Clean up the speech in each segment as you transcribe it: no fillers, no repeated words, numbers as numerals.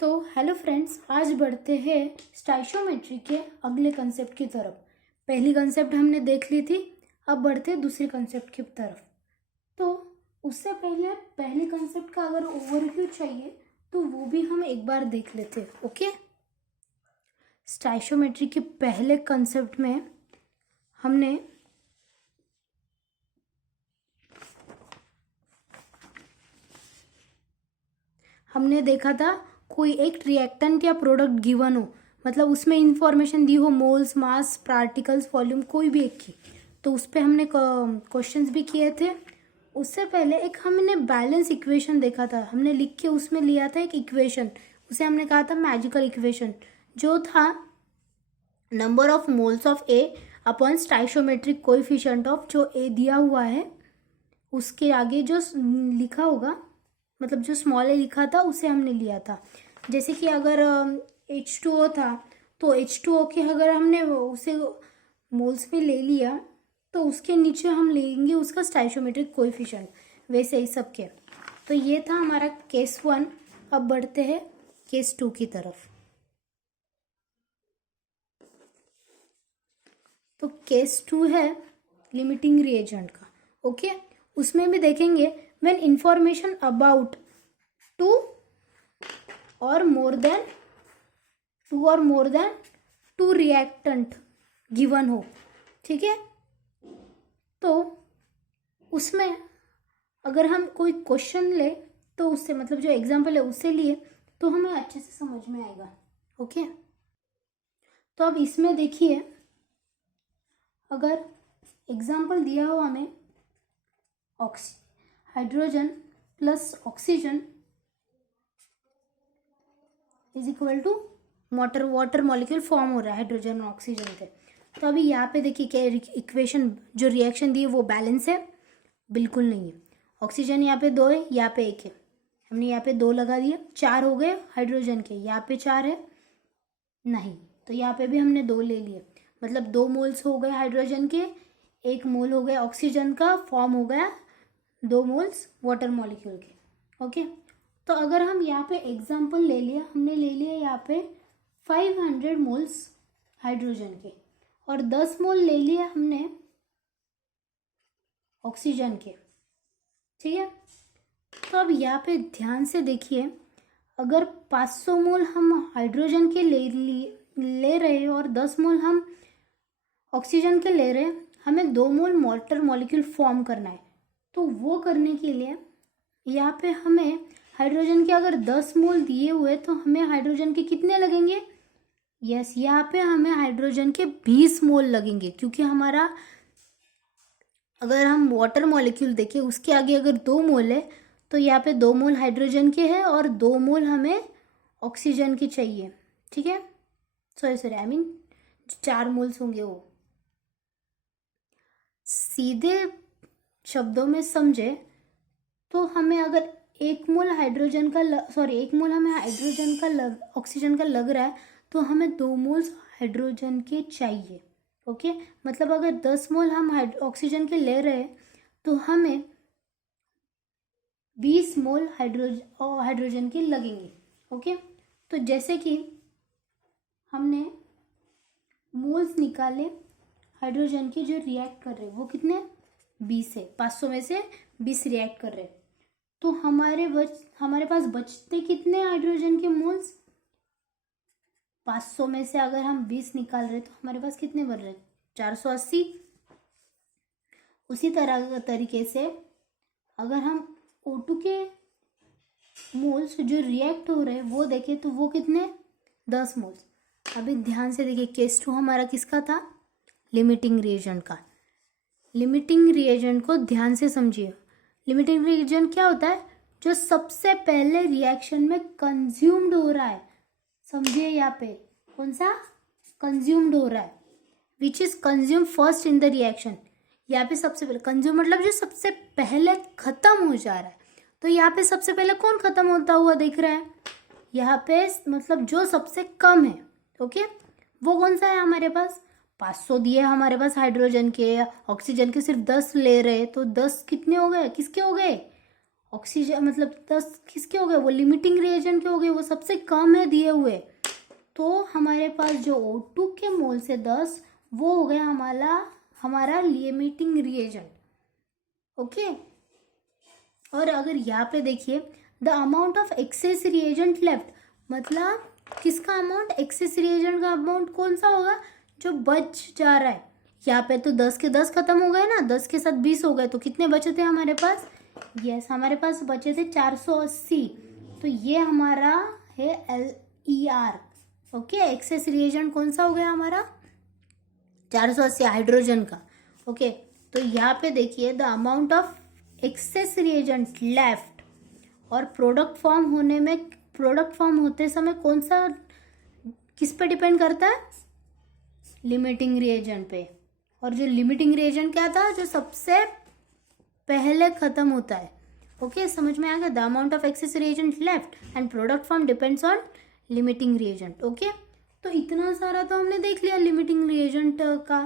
तो hello friends, आज बढ़ते हैं स्टाइशोमेट्री के अगले कंसेप्ट की तरफ। पहली कंसेप्ट हमने देख ली थी, अब बढ़ते हैं दूसरी कंसेप्ट की तरफ। तो उससे पहले पहली कंसेप्ट का अगर ओवरव्यू चाहिए तो वो भी हम एक बार देख लेते हैं। ओके, स्टाइशोमेट्री के पहले कंसेप्ट में हमने देखा था कोई एक रिएक्टेंट या प्रोडक्ट गिवन हो, मतलब उसमें इंफॉर्मेशन दी हो, मोल्स, मास, पार्टिकल्स, वॉल्यूम, कोई भी एक की, तो उस पर हमने क्वेश्चंस भी किए थे। उससे पहले एक हमने बैलेंस इक्वेशन देखा था, हमने लिख के उसमें लिया था एक इक्वेशन, उसे हमने कहा था मैजिकल इक्वेशन, जो था number of moles of A upon stoichiometric coefficient of जो ए दिया हुआ है उसके आगे जो लिखा होगा, मतलब जो स्मॉल ए लिखा था उसे हमने लिया था। जैसे कि अगर H2O था तो H2O के अगर हमने उसे मोल्स में ले लिया तो उसके नीचे हम लेंगे उसका स्टाइशोमेट्रिक कोएफिशिएंट, वैसे ही सबके। तो ये था हमारा केस 1। अब बढ़ते हैं केस 2 की तरफ। तो केस 2 है लिमिटिंग रिएजेंट का। ओके, उसमें भी देखेंगे व्हेन इंफॉर्मेशन अबाउट टू और more than two reactant given हो, ठीक है। तो उसमें अगर हम कोई क्वेश्चन ले तो उससे, मतलब जो एग्जाम्पल है उससे लिए तो हमें अच्छे से समझ में आएगा। ओके, तो अब इसमें देखिए, अगर एग्जाम्पल दिया हो हमें hydrogen plus oxygen is equal to water molecule form हो रहा है हाइड्रोजन और ऑक्सीजन के। तो अभी यहाँ पे देखिए क्या इक्वेशन, जो रिएक्शन दी है वो बैलेंस है? बिल्कुल नहीं है। ऑक्सीजन यहाँ पे 2 है, यहाँ पे 1 है, हमने यहाँ पे 2 लगा दिया, 4 हो गए हाइड्रोजन के, यहाँ पे 4 है नहीं, तो यहाँ पे भी हमने 2 ले लिए, मतलब 2 मोल्स हो गए हाइड्रोजन के, 1 मोल हो गया ऑक्सीजन का, फॉर्म हो गया 2 मोल्स वाटर मॉलिक्यूल के। ओके, तो अगर हम यहाँ पे एग्जाम्पल ले लिया, हमने ले लिया यहाँ पे 500 मोल्स हाइड्रोजन के और 10 मोल ले लिया हमने ऑक्सीजन के, ठीक है। तो अब यहाँ पे ध्यान से देखिए, अगर 500 मोल हम हाइड्रोजन के ले रहे और 10 मोल हम ऑक्सीजन के ले रहे, हमें 2 मोल वाटर मॉलिक्यूल फॉर्म करना है। तो वो करने के लिए यहाँ पे हमें हाइड्रोजन के अगर 10 मोल दिए हुए तो हमें हाइड्रोजन के कितने लगेंगे? यस, यहाँ पे हमें हाइड्रोजन के 20 मोल लगेंगे, क्योंकि हमारा अगर हम वाटर मॉलिक्यूल देखें उसके आगे अगर 2 मोल है तो यहाँ पे 2 मोल हाइड्रोजन के हैं और 2 मोल हमें ऑक्सीजन के चाहिए, ठीक है। सॉरी आई मीन 4 मोल्स होंगे वो। सीधे शब्दों में समझे तो हमें अगर 1 मोल हाइड्रोजन का एक मोल हमें हाइड्रोजन का ऑक्सीजन का लग रहा है तो हमें 2 मोल्स हाइड्रोजन के चाहिए। ओके, मतलब अगर 10 मोल हम ऑक्सीजन के ले रहे हैं तो हमें 20 मोल हाइड्रोजन के लगेंगे। ओके, तो जैसे कि हमने मोल्स निकाले हाइड्रोजन के जो रिएक्ट कर रहे हैं वो कितने? 20 है, 500 में से 20 रिएक्ट कर रहे हैं, तो हमारे पास बचते कितने हाइड्रोजन के मोल्स? 500 में से अगर हम 20 निकाल रहे तो हमारे पास कितने बन रहे? 480। उसी तरीके से अगर हम O2 के मोल्स जो रिएक्ट हो रहे हैं वो देखें तो वो कितने? 10 मोल्स। अभी ध्यान से देखिए, केस 2 हमारा किसका था? लिमिटिंग रिएजेंट का। लिमिटिंग रिएजेंट को ध्यान से समझिए। लिमिटिंग रिएजेंट क्या होता है? जो सबसे पहले रिएक्शन में कंज्यूम्ड हो रहा है, समझिए यहाँ पे कौन सा? कंज्यूम्ड हो रहा है, which is consume first in the reaction. यहाँ पे सबसे पहले कंज्यूम मतलब जो सबसे पहले खत्म हो जा रहा है, तो यहाँ पे सबसे पहले कौन खत्म होता हुआ दिख रहा है? यहाँ पे मतलब जो सबसे कम है। ओके, वो कौन सा है हमारे पास? 500 दिए हमारे पास हाइड्रोजन के, ऑक्सीजन के सिर्फ 10 ले रहे, तो 10 कितने हो गए? किसके हो गए? ऑक्सीजन मतलब 10 किसके हो गए, वो लिमिटिंग रिएजेंट के हो गए, वो सबसे कम है दिए हुए। तो हमारे पास जो O2 के मोल से 10 वो हो गया हमारा लिमिटिंग रिएजेंट। ओके। और अगर यहाँ पे देखिए the amount of access reagent left, मतलब किसका अमाउंट, एक्सेस रिएजेंट का अमाउंट कौन सा होगा, जो बच जा रहा है। यहाँ पे तो 10 के 10 खत्म हो गए ना, 10 के साथ 20 हो गए, तो कितने बचे थे हमारे पास, यस हमारे पास बचे थे 480। तो ये हमारा है LER। ओके, एक्सेस रिएजेंट कौन सा हो गया हमारा, 480 हाइड्रोजन का। ओके, तो यहाँ पे देखिए the amount of access reagent left, और प्रोडक्ट फॉर्म होते समय कौन सा किस पे डिपेंड करता है, लिमिटिंग रिएजेंट पे। और जो लिमिटिंग रिएजेंट क्या था, जो सबसे पहले खत्म होता है। ओके, समझ में आ गया, the amount of access reagent left and product form depends on limiting reagent. Okay, तो इतना सारा तो हमने देख लिया लिमिटिंग रिएजेंट का।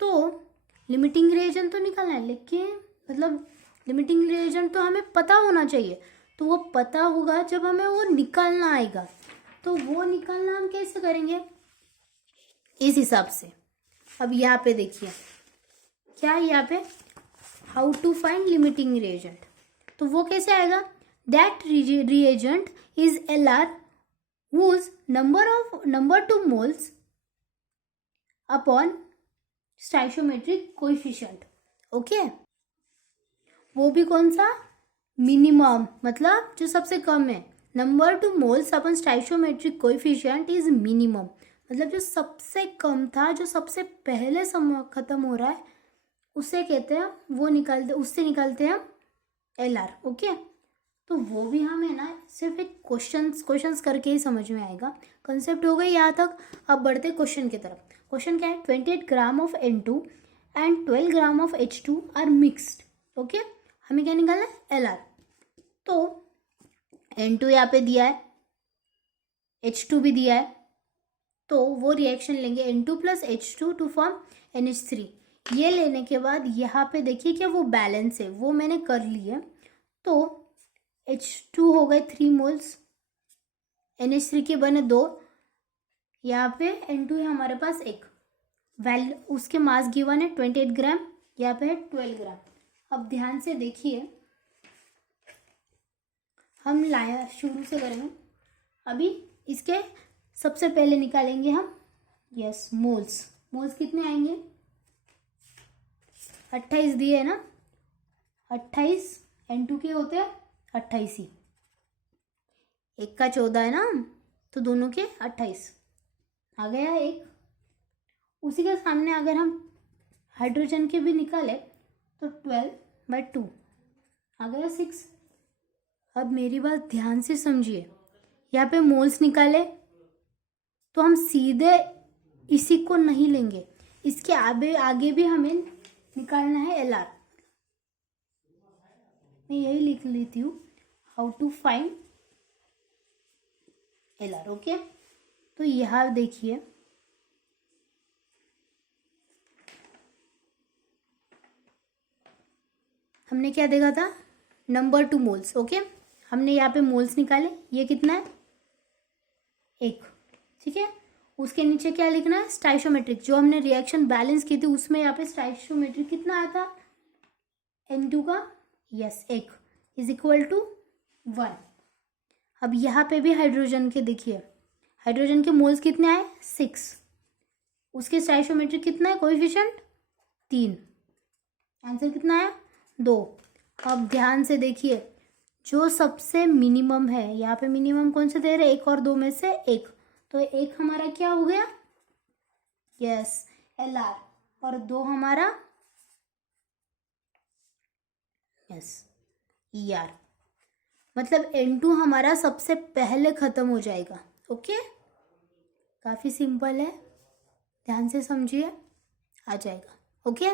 तो लिमिटिंग रिएजेंट तो निकालना है, लेकिन मतलब लिमिटिंग रिएजेंट तो हमें पता होना चाहिए। तो वो पता होगा जब हमें वो निकालना आएगा। तो वो निकालना हम कैसे करेंगे, इस हिसाब से। अब यहाँ पे देखिए क्या है, यहाँ पे how to find limiting reagent. तो वो कैसे आएगा, that reagent is LR whose number to moles upon stoichiometric coefficient। Okay, वो भी कौन सा, मिनिमम, मतलब जो सबसे कम है। Number two moles upon stoichiometric coefficient is minimum, मतलब जो सबसे कम था, जो सबसे पहले खत्म हो रहा है, उसे कहते हैं, उससे निकालते हैं हम LR। ओके, तो वो भी हमें ना सिर्फ एक क्वेश्चंस करके ही समझ में आएगा। कंसेप्ट हो गई यहाँ तक। अब बढ़ते क्वेश्चन की तरफ। क्वेश्चन क्या है, 28 gram of N2 and 12 gram of H2 are mixed. Okay, हमें क्या निकालना है, LR। तो N2 यहाँ पे दिया है, H2 भी दिया है, तो वो रिएक्शन लेंगे N2 plus H2 to form NH3। ये लेने के बाद यहाँ पे देखिए क्या वो बैलेंस है, वो मैंने कर ली है। तो H2 हो गए 3 मोल्स, NH3 के बने 2, यहाँ पे N2 है हमारे पास 1, वैल्यू उसके मास गिवन है 28 ग्राम, यहाँ पे है 12 ग्राम। अब ध्यान से देखिए, हम लाया शुरू से करेंगे। अभी इसके सबसे पहले निकालेंगे हम, यस मोल्स कितने आएंगे, 28 दिए है ना, 28 N2 के होते हैं 28 ही, एक का 14 है ना, तो दोनों के 28 आ गया एक। उसी के सामने अगर हम हाइड्रोजन के भी निकाले तो 12/2 आ गया 6। अब मेरी बात ध्यान से समझिए, यहाँ पे मोल्स निकाले तो हम सीधे इसी को नहीं लेंगे, इसके आगे भी हमें निकालना है LR। मैं यही लिख लेती हूँ, how to find LR। Okay, तो यहाँ देखिए हमने क्या देखा था, नंबर टू मोल्स। ओके, हमने यहाँ पे मोल्स निकाले, ये कितना है 1, ठीक है। उसके नीचे क्या लिखना है, स्टाइशियोमेट्रिक, जो हमने रिएक्शन बैलेंस की थी उसमें यहाँ पे स्टाइशियोमेट्रिक कितना आया था N2 का, यस 1 इज इक्वल टू 1। अब यहाँ पे भी हाइड्रोजन के देखिए, हाइड्रोजन के मोल्स कितने आए 6, उसके स्टाइशियोमेट्रिक कितना है कोएफिशिएंट 3, आंसर कितना आया 2। अब ध्यान से देखिए, जो सबसे मिनिमम है, यहाँ पे मिनिमम कौन से दे रहे, 1 और 2 में से 1, तो 1 हमारा क्या हो गया, यस LR, और 2 हमारा यस ER। मतलब N2 हमारा सबसे पहले खत्म हो जाएगा। ओके, काफ़ी सिंपल है, ध्यान से समझिए, आ जाएगा। ओके,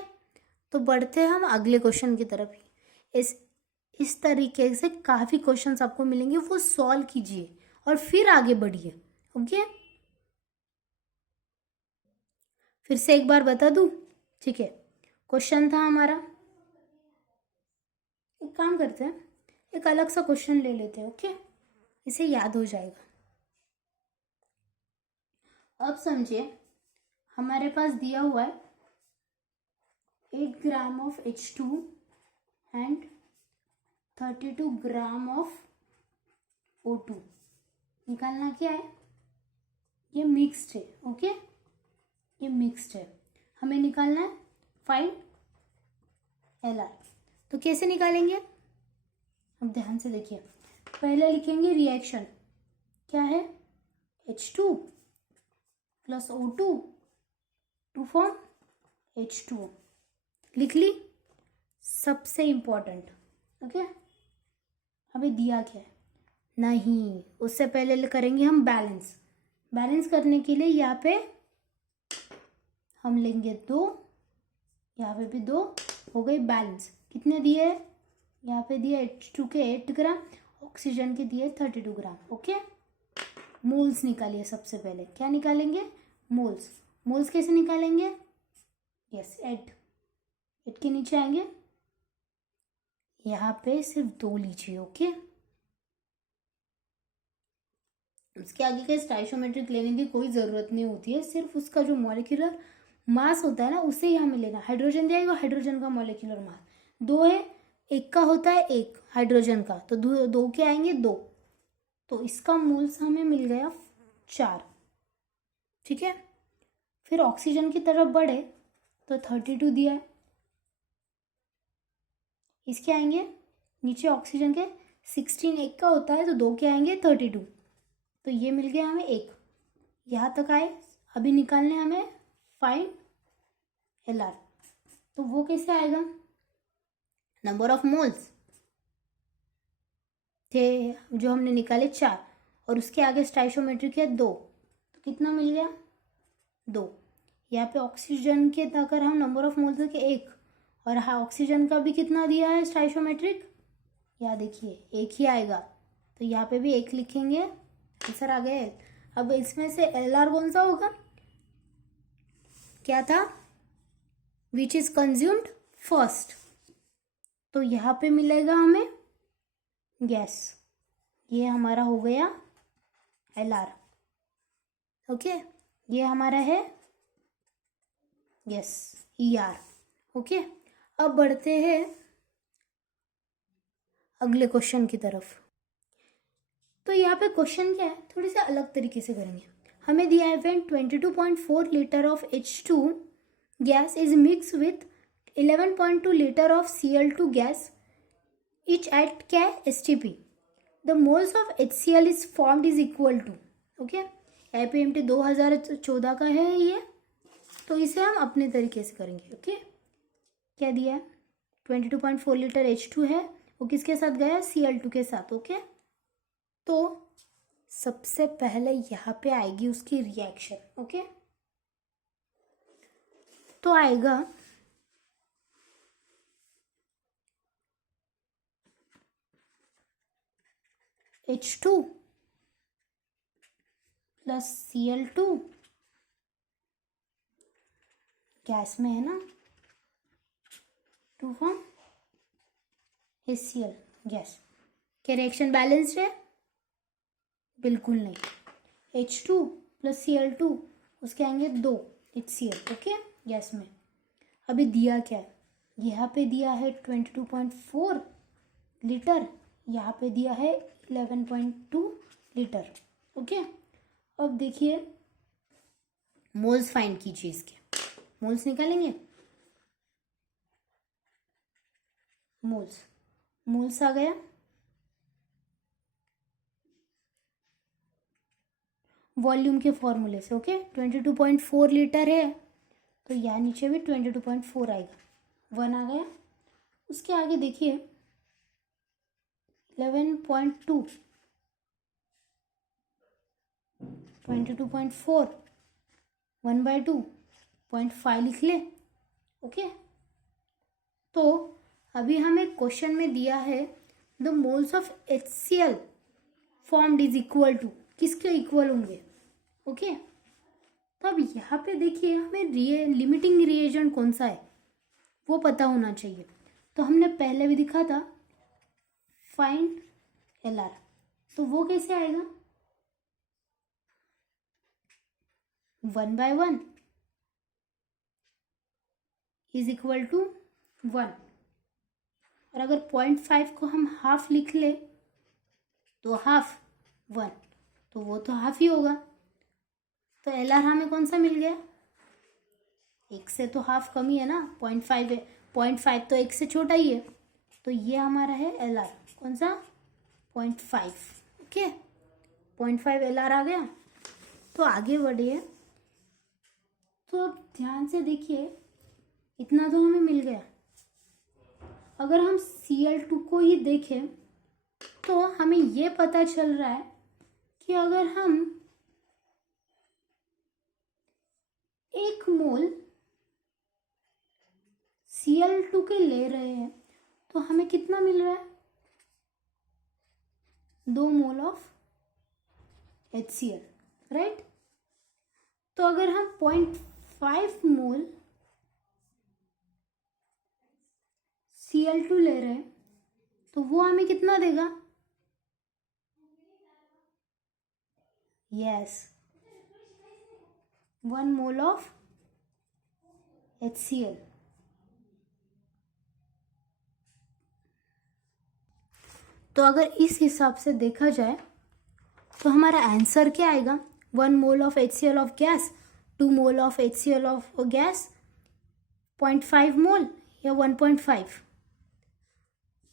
तो बढ़ते हैं हम अगले क्वेश्चन की तरफ। इस तरीके से काफ़ी क्वेश्चंस आपको मिलेंगे, वो सॉल्व कीजिए और फिर आगे बढ़िए। ओके, फिर से एक बार बता दूं, ठीक है। क्वेश्चन था हमारा, एक काम करते हैं, एक अलग सा क्वेश्चन ले लेते हैं, ओके, इसे याद हो जाएगा। अब समझिए, हमारे पास दिया हुआ है 8 ग्राम of H2 and 32 gram of O2। निकालना क्या है, ये मिक्स्ड है, ओके, ये मिक्स्ड है, हमें निकालना है फाइंड LR। तो कैसे निकालेंगे, अब ध्यान से देखिए, पहले लिखेंगे रिएक्शन, क्या है, H2 plus O2 to form H2O, लिख ली, सबसे इंपॉर्टेंट, ओके। अभी दिया क्या है, नहीं, उससे पहले करेंगे हम बैलेंस। बैलेंस करने के लिए यहाँ पे हम लेंगे 2, यहाँ पे भी 2, हो गई बैलेंस। कितने दिए, यहाँ पे दिए H2 के 8 ग्राम, ऑक्सीजन के दिए 32 ग्राम, ओके। मोल्स निकालिए, सबसे पहले क्या निकालेंगे, मोल्स। मोल्स कैसे निकालेंगे, यस, 8 के नीचे आएंगे, यहाँ पे सिर्फ 2 लीजिए, ओके। उसके आगे का स्टाइशोमेट्रिक लेने की कोई ज़रूरत नहीं होती है, सिर्फ उसका जो मॉलिक्यूलर मास होता है ना, उसे ही हमें लेना। हाइड्रोजन दिया है, हाइड्रोजन का मॉलिक्यूलर मास 2 है, एक का होता है 1 हाइड्रोजन का, तो 2 के आएंगे 2, तो इसका मोल्स हमें मिल गया 4, ठीक है। फिर ऑक्सीजन की तरफ बढ़े तो 32 दिया है, इसके आएंगे नीचे ऑक्सीजन के 16, एक का होता है, तो 2 के आएंगे 32, तो ये मिल गया हमें 1, यहाँ तक आए। अभी निकालने हमें फाइंड LR, तो वो कैसे आएगा, नंबर ऑफ मोल्स थे जो हमने निकाले 4, और उसके आगे स्टाइशोमेट्रिक है 2, तो कितना मिल गया 2। यहाँ पे ऑक्सीजन के अगर हम नंबर ऑफ मोल्स के 1, और हाँ ऑक्सीजन का भी कितना दिया है स्टाइशोमेट्रिक, यहाँ देखिए 1 ही आएगा, तो यहाँ पे भी 1 लिखेंगे, आंसर आ गया। अब इसमें से LR कौन सा होगा, क्या था, विच इज कंज्यूम्ड फर्स्ट, तो यहाँ पे मिलेगा हमें गैस, ये हमारा हो गया LR, ओके। ये हमारा है यस ER, ओके। अब बढ़ते हैं अगले क्वेश्चन की तरफ। तो यहाँ पे क्वेश्चन क्या है, थोड़ी से अलग तरीके से करेंगे। हमें दिया है when 22.4 litre of H2 gas is mix with 11.2 litre of Cl2 gas each at क्या है STP, the moles of HCl is formed is equal to, okay. IPMT 2014 का है ये, तो इसे हम अपने तरीके से करेंगे, ओके। क्या दिया है, 22.4 लीटर H2 है, वो किसके साथ गया, Cl2 के साथ, ओके। तो सबसे पहले यहाँ पे आएगी उसकी रिएक्शन, ओके। तो आएगा H2 प्लस Cl2, गैस में है ना, टू फॉर्म HCl गैस। क्या रिएक्शन बैलेंस्ड है, बिल्कुल नहीं। H2 प्लस Cl2, उसके आएंगे 2 HCl, ओके, गैस में। अभी दिया क्या है, यहाँ पे दिया है 22.4 लीटर, यहाँ पे दिया है 11.2 लीटर, ओके। अब देखिए मोल्स फाइंड कीजिए, इसके मोल्स निकालेंगे, मोल्स आ गया, वॉल्यूम के फॉर्मूले से, ओके। 22.4 लीटर है, तो यहाँ नीचे भी 22.4 आएगा, 1 आ गया। उसके आगे देखिए 11.2, 22.4, 1/2, 0.5 लिख ले, ओके। तो अभी हमें क्वेश्चन में दिया है the moles of HCl formed is equal to, किसके इक्वल होंगे, ओके। तो अब यहाँ पे देखिए हमें लिमिटिंग रिएजेंट कौन सा है वो पता होना चाहिए। तो हमने पहले भी दिखा था फाइंड LR, तो वो कैसे आएगा? 1/1 इज इक्वल टू 1, और अगर 0.5 को हम हाफ लिख ले तो हाफ 1, तो वो तो हाफ ही होगा। तो LR हमें कौन सा मिल गया? 1 से तो हाफ कम ही है ना, 0.5 है, 0.5 तो 1 से छोटा ही है, तो ये हमारा है LR, कौन सा? 0.5। ओके, 0.5 LR आ गया। तो आगे बढ़िए, तो अब ध्यान से देखिए, इतना तो हमें मिल गया। अगर हम Cl2 को ही देखें तो हमें ये पता चल रहा है कि अगर हम 1 मोल Cl2 के ले रहे हैं तो हमें कितना मिल रहा है? 2 मोल ऑफ HCl, राइट? तो अगर हम 0.5 मोल Cl2 ले रहे हैं तो वो हमें कितना देगा? Yes, 1 mole of HCl। तो अगर इस हिसाब से देखा जाए तो हमारा आंसर क्या आएगा? 1 mole of HCl of gas, 2 mole of HCl of gas, 0.5 मोल या 1.5।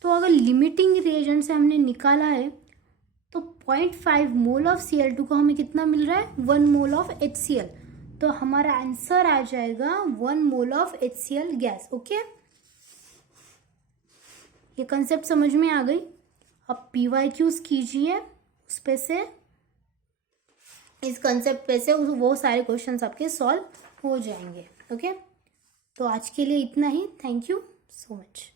तो अगर लिमिटिंग रिएजेंट से हमने निकाला है तो 0.5 मोल ऑफ Cl2 को हमें कितना मिल रहा है? 1 मोल ऑफ HCl। तो हमारा आंसर आ जाएगा 1 mole of HCl gas. Okay, ये कंसेप्ट समझ में आ गई। अब PYQs कीजिए, उस पे से, इस कंसेप्ट पे से वो सारे क्वेश्चंस आपके सॉल्व हो जाएंगे। ओके, तो आज के लिए इतना ही। Thank you so much.